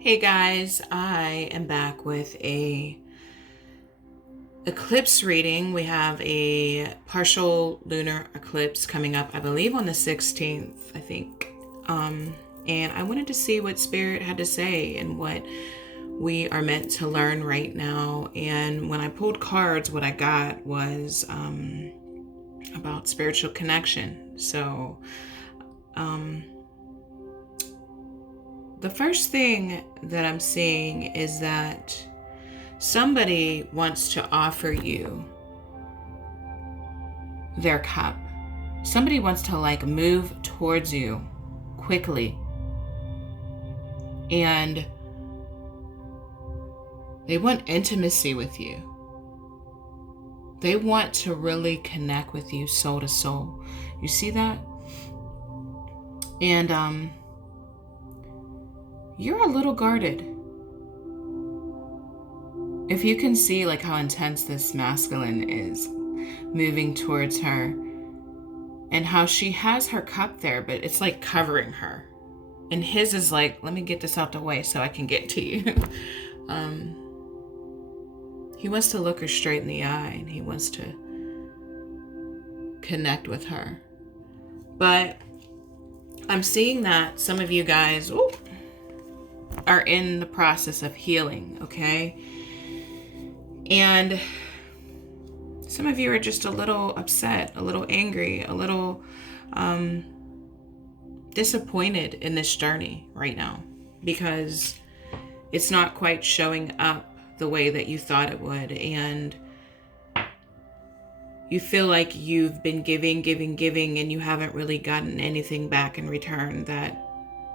Hey guys, I am back with a eclipse reading. We have a partial lunar eclipse coming up, I believe on the 16th, I think. And I wanted to see what Spirit had to say and what we are meant to learn right now. And when I pulled cards, what I got was about spiritual connection. So, the first thing that I'm seeing is that somebody wants to offer you their cup. Somebody wants to move towards you quickly. And they want intimacy with you. They want to really connect with you soul to soul. You see that? And you're a little guarded. If you can see how intense this masculine is moving towards her and how she has her cup there, but it's covering her. And his is let me get this out the way so I can get to you. He wants to look her straight in the eye and he wants to connect with her. But I'm seeing that some of you guys are in the process of healing, okay? And some of you are just a little upset, a little angry, a little disappointed in this journey right now because it's not quite showing up the way that you thought it would. And you feel like you've been giving, and you haven't really gotten anything back in return that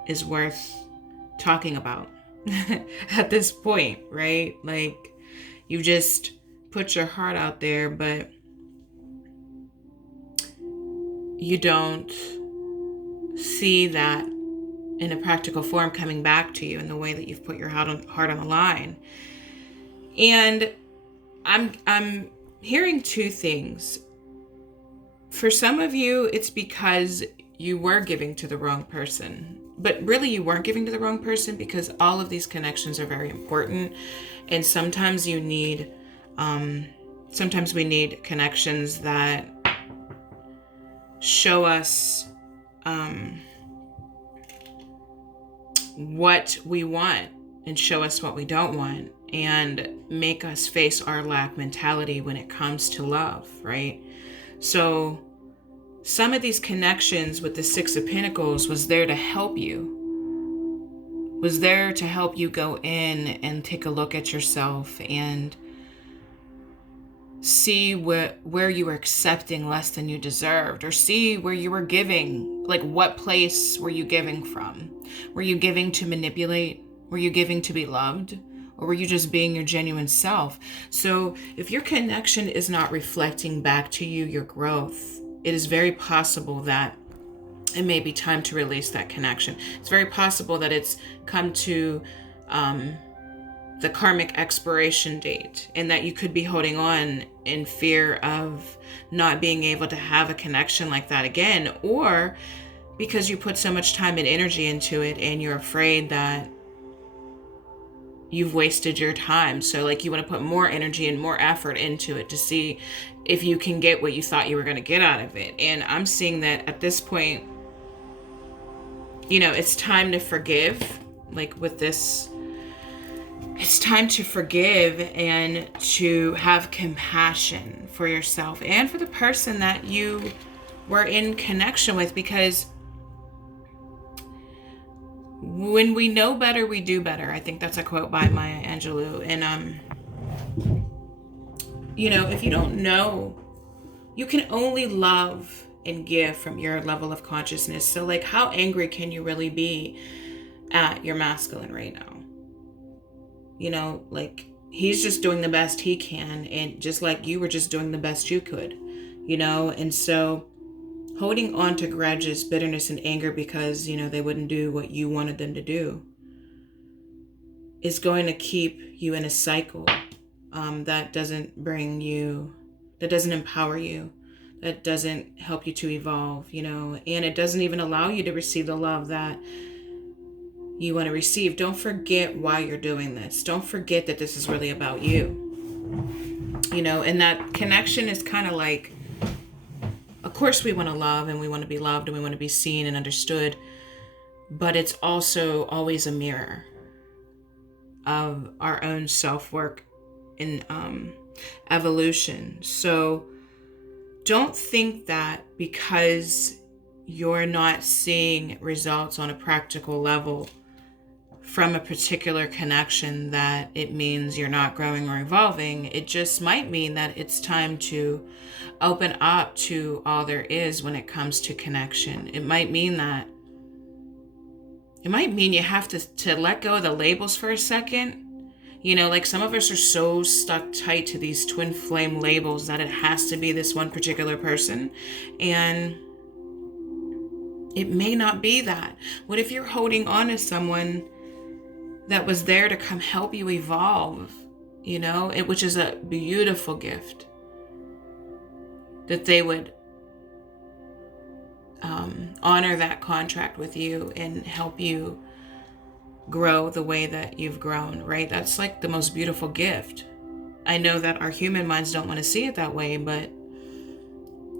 is worth talking about at this point, right? You just put your heart out there, but you don't see that in a practical form coming back to you in the way that you've put your heart on the line. And I'm hearing two things. For some of you, it's because you were giving to the wrong person. But really, you weren't giving to the wrong person because all of these connections are very important. And sometimes you need, sometimes we need connections that show us what we want and show us what we don't want and make us face our lack mentality when it comes to love, right? So some of these connections with the Six of Pentacles was there to help you, go in and take a look at yourself and see where you were accepting less than you deserved, or see where you were giving. What place were you giving from? Were you giving to manipulate? Were you giving to be loved? Or were you just being your genuine self? So if your connection is not reflecting back to you your growth, it is very possible that it may be time to release that connection. It's very possible that it's come to the karmic expiration date, and that you could be holding on in fear of not being able to have a connection like that again, or because you put so much time and energy into it and you're afraid that you've wasted your time. So you want to put more energy and more effort into it to see if you can get what you thought you were going to get out of it. And I'm seeing that at this point, it's time to forgive. With this, it's time to forgive and to have compassion for yourself and for the person that you were in connection with, because when we know better, we do better. I think that's a quote by Maya Angelou. And if you don't know, you can only love and give from your level of consciousness. So how angry can you really be at your masculine right now? He's just doing the best he can, and just like you were just doing the best you could, and so holding on to grudges, bitterness, and anger because they wouldn't do what you wanted them to do is going to keep you in a cycle that doesn't empower you, that doesn't help you to evolve, and it doesn't even allow you to receive the love that You want to receive. Don't forget why you're doing this. Don't forget that this is really about you. And that connection is kind of like, of course we want to love and we want to be loved and we want to be seen and understood, but it's also always a mirror of our own self-work and evolution. So don't think that because you're not seeing results on a practical level from a particular connection that it means you're not growing or evolving. It just might mean that it's time to open up to all there is when it comes to connection. It might mean you have to let go of the labels for a second. Like some of us are so stuck tight to these twin flame labels that it has to be this one particular person. And it may not be that. What if you're holding on to someone that was there to come help you evolve, which is a beautiful gift, that they would honor that contract with you and help you grow the way that you've grown, right? That's like the most beautiful gift. I know that our human minds don't want to see it that way, but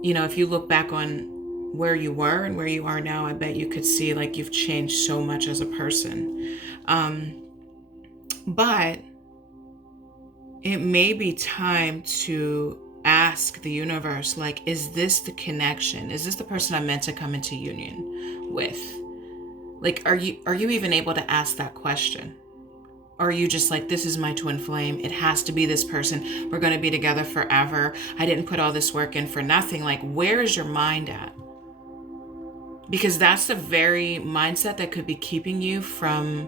if you look back on where you were and where you are now, I bet you could see like you've changed so much as a person. But it may be time to ask the universe, like, is this the connection? Is this the person I'm meant to come into union with? Like, are you even able to ask that question? Or are you just like, this is my twin flame. It has to be this person. We're going to be together forever. I didn't put all this work in for nothing. Like, where is your mind at? Because that's the very mindset that could be keeping you from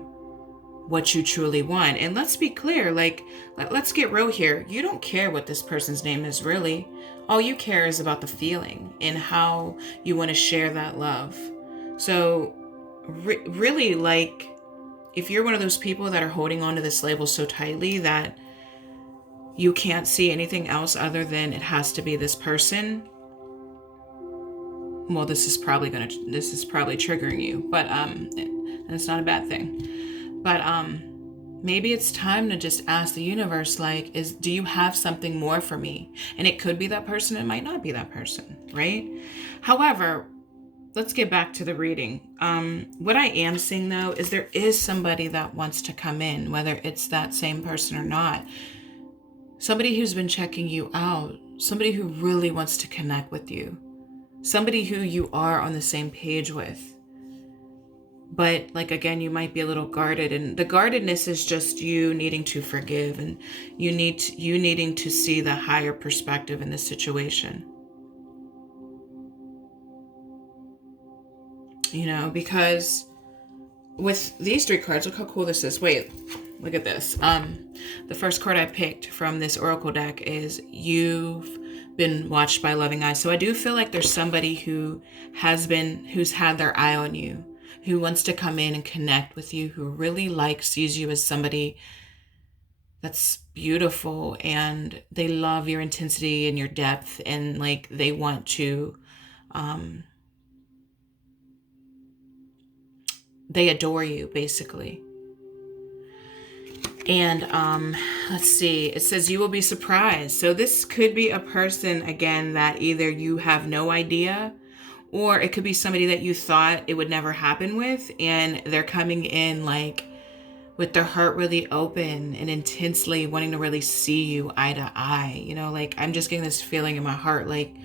what you truly want. And let's be clear, like, let's get real here. You don't care what this person's name is, really. All you care is about the feeling and how you want to share that love. So really, like, if you're one of those people that are holding on to this label so tightly that you can't see anything else other than it has to be this person, well, this is probably triggering you, but and it's not a bad thing. But maybe it's time to just ask the universe, like, do you have something more for me? And it could be that person, it might not be that person, right? However, let's get back to the reading. What I am seeing, though, is there is somebody that wants to come in, whether it's that same person or not. Somebody who's been checking you out, somebody who really wants to connect with you, somebody who you are on the same page with. But like, again, you might be a little guarded, and the guardedness is just you needing to forgive and you needing to see the higher perspective in this situation. Because with these three cards, look how cool this is. Wait, look at this. The first card I picked from this oracle deck is you've been watched by loving eyes. So I do feel like there's somebody who's had their eye on you, who wants to come in and connect with you, who really sees you as somebody that's beautiful, and they love your intensity and your depth, and like they want to, they adore you, basically. And let's see, it says you will be surprised. So this could be a person, again, that either you have no idea, or it could be somebody that you thought it would never happen with, and they're coming in like with their heart really open and intensely wanting to really see you eye to eye. Like, I'm just getting this feeling in my heart, like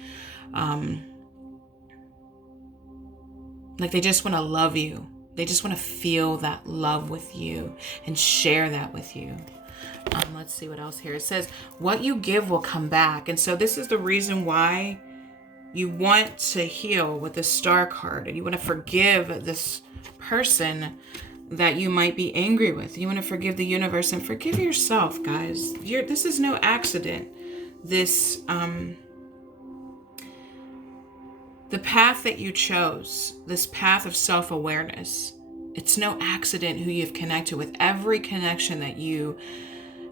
they just want to love you. They just want to feel that love with you and share that with you. Let's see what else here. It says, what you give will come back. And so this is the reason why you want to heal with the Star card, and you want to forgive this person that you might be angry with. You want to forgive the universe and forgive yourself, guys. This is no accident. This, the path that you chose, this path of self-awareness, it's no accident who you've connected with. Every connection that you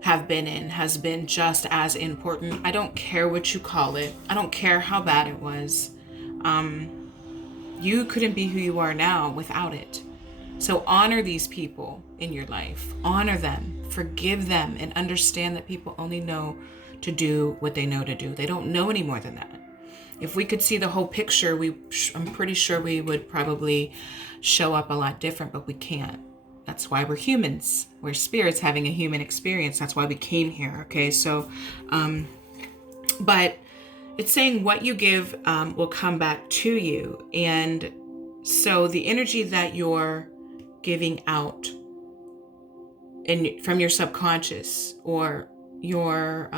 have been in has been just as important. I don't care what you call it. I don't care how bad it was. You couldn't be who you are now without it. So honor these people in your life. Honor them. Forgive them. And understand that people only know to do what they know to do. They don't know any more than that. If we could see the whole picture, I'm pretty sure we would probably show up a lot different, but we can't. That's why we're humans. We're spirits having a human experience. That's why we came here. Okay, so, but it's saying what you give will come back to you. And so the energy that you're giving out from your subconscious, or your,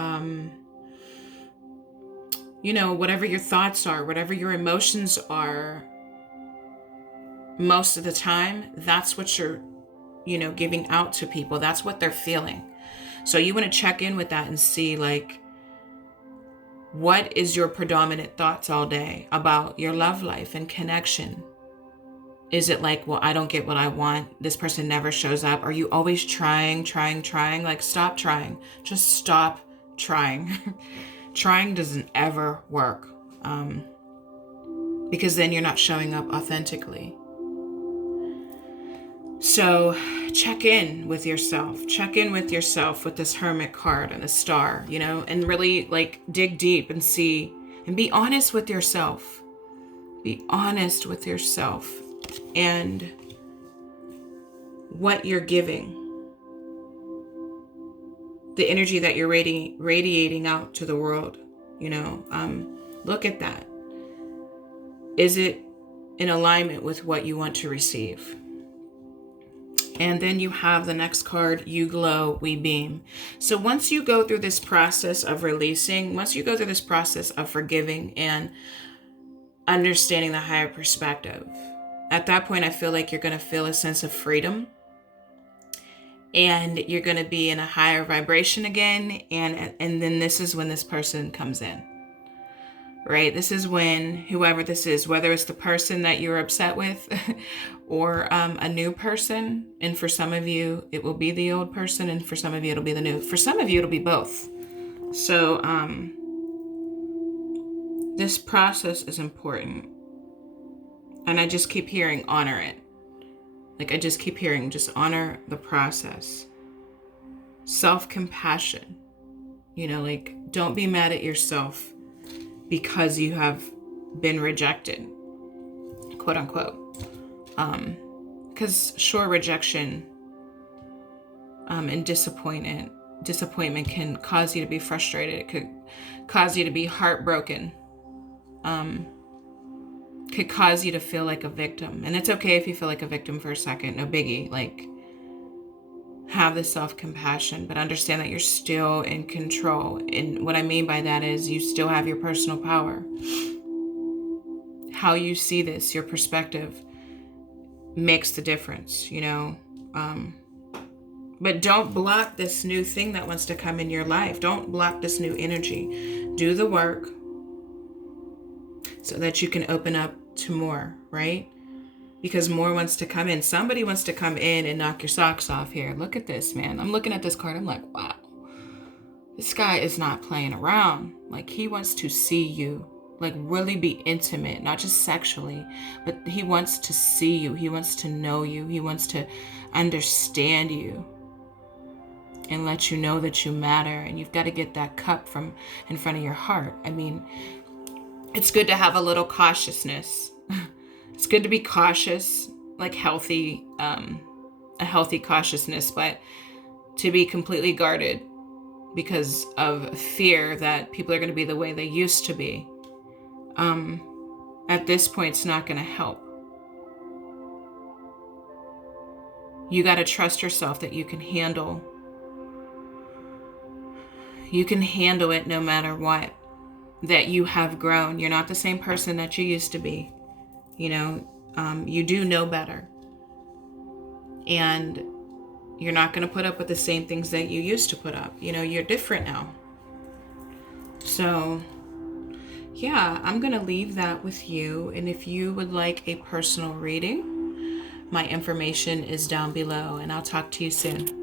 whatever your thoughts are, whatever your emotions are, most of the time, that's what you're, giving out to people. That's what they're feeling. So you want to check in with that and see, like, what is your predominant thoughts all day about your love life and connection? Is it like, well, I don't get what I want. This person never shows up. Are you always trying? Like, stop trying. Just stop trying. Trying doesn't ever work, because then you're not showing up authentically. So check in with yourself. Check in with yourself with this Hermit card and the star, and really, like, dig deep and see and be honest with yourself. Be honest with yourself and what you're giving. The energy that you're radiating out to the world, look at that. Is it in alignment with what you want to receive? And then you have the next card, you glow, we beam. So once you go through this process of releasing, once you go through this process of forgiving and understanding the higher perspective, at that point, I feel like you're going to feel a sense of freedom. And you're going to be in a higher vibration again. And then this is when this person comes in, right? This is when whoever this is, whether it's the person that you're upset with or a new person. And for some of you, it will be the old person. And for some of you, it'll be the new. For some of you, it'll be both. So this process is important. And I just keep hearing honor it. Like, I just keep hearing, just honor the process. Self-compassion. Like, don't be mad at yourself because you have been rejected, quote unquote. Because sure, rejection and disappointment can cause you to be frustrated. It could cause you to be heartbroken. Could cause you to feel like a victim. And it's okay if you feel like a victim for a second, no biggie. Like, have the self-compassion, but understand that you're still in control. And what I mean by that is you still have your personal power. How you see this, your perspective, makes the difference, but don't block this new thing that wants to come in your life. Don't block this new energy. Do the work so that you can open up to more, right? Because more wants to come in. Somebody wants to come in and knock your socks off here. Look at this, man. I'm looking at this card. I'm like, wow. This guy is not playing around. Like, he wants to see you. Like, really be intimate. Not just sexually. But he wants to see you. He wants to know you. He wants to understand you. And let you know that you matter. And you've got to get that cup from in front of your heart. I mean, it's good to have a little cautiousness. It's good to be cautious, like healthy, a healthy cautiousness, but to be completely guarded because of fear that people are going to be the way they used to be. At this point, it's not going to help. You got to trust yourself that you can handle it no matter what. That you have grown. You're not the same person that you used to be. You do know better. And you're not going to put up with the same things that you used to put up. You're different now. So, yeah, I'm going to leave that with you. And if you would like a personal reading, my information is down below. And I'll talk to you soon.